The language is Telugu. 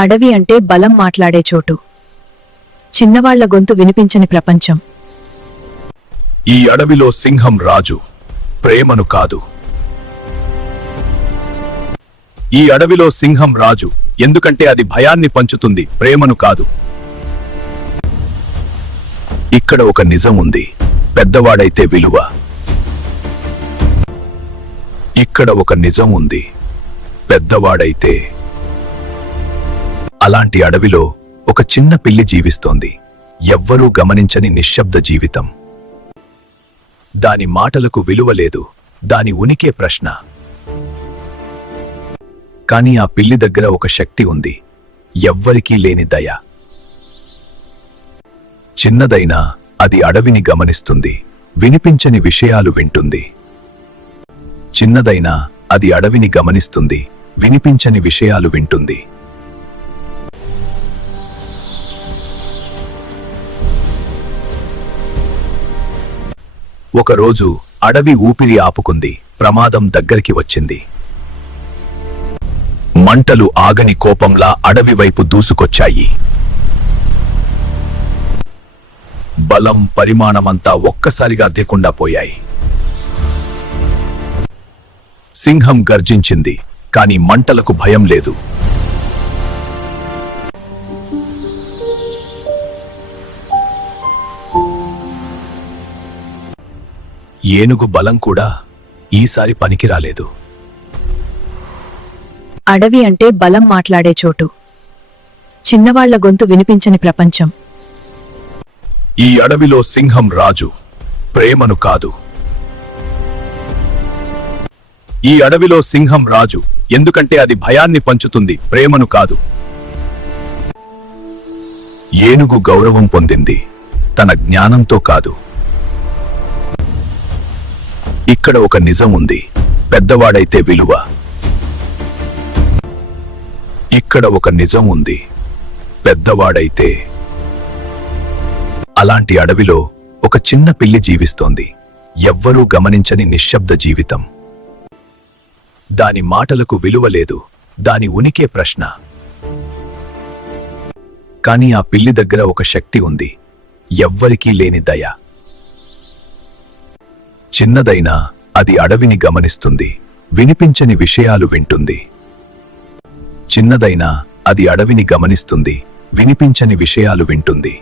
అడవి అంటే బలం మాట్లాడే చోటు. చిన్నవాళ్ల గొంతు వినిపించని ప్రపంచం. ఈ అడవిలో సింహం రాజు, ప్రేమను కాదు. ఈ అడవిలో సింహం రాజు, ఎందుకంటే అది భయాన్ని పంచుతుంది, ప్రేమను కాదు. ఇక్కడ ఒక నిజం ఉంది, పెద్దవాడైతే విలువ. ఇక్కడ ఒక నిజం ఉంది, పెద్దవాడైతే. అలాంటి అడవిలో ఒక చిన్న పిల్లి జీవిస్తోంది, ఎవ్వరూ గమనించని నిశ్శబ్ద జీవితం. దాని మాటలకు విలువ లేదు, దాని ఉనికే ప్రశ్న. కాని ఆ పిల్లి దగ్గర ఒక శక్తి ఉంది, ఎవ్వరికీ లేని దయ. చిన్నదైనా అది అడవిని గమనిస్తుంది, వినిపించని విషయాలు వింటుంది. చిన్నదైనా అది అడవిని గమనిస్తుంది, వినిపించని విషయాలు వింటుంది. ఒకరోజు అడవి ఊపిరి ఆపుకుంది, ప్రమాదం దగ్గరికి వచ్చింది. మంటలు ఆగని కోపంలా అడవి వైపు దూసుకొచ్చాయి. బలం, పరిమాణమంతా ఒక్కసారిగా దిక్కుండా పోయాయి. సింహం గర్జించింది, కాని మంటలకు భయం లేదు. ఏనుగు బలం కూడా ఈసారి పనికిరాలేదు. అడవి అంటే బలం మాట్లాడే చోటు. చిన్నవాళ్ల గొంతు వినిపించని ప్రపంచం. ఈ అడవిలో సింహం రాజు, ప్రేమను కాదు. ఈ అడవిలో సింహం రాజు, ఎందుకంటే అది భయాన్ని పంచుతుంది, ప్రేమను కాదు. ఏనుగు గౌరవం పొందింది, తన జ్ఞానంతో కాదు. ఇక్కడ ఒక నిజం ఉంది, పెద్దవాడైతే విలువ. ఇక్కడ ఒక నిజం ఉంది, పెద్దవాడైతే. అలాంటి అడవిలో ఒక చిన్న పిల్లి జీవిస్తోంది, ఎవ్వరూ గమనించని నిశ్శబ్ద జీవితం. దాని మాటలకు విలువ లేదు, దాని ఉనికే ప్రశ్న. కాని ఆ పిల్లి దగ్గర ఒక శక్తి ఉంది, ఎవ్వరికీ లేని దయ. చిన్నదైనా అది అడవిని గమనిస్తుంది, వినిపించని విషయాలు వింటుంది. చిన్నదైనా అది అడవిని గమనిస్తుంది, వినిపించని విషయాలు వింటుంది.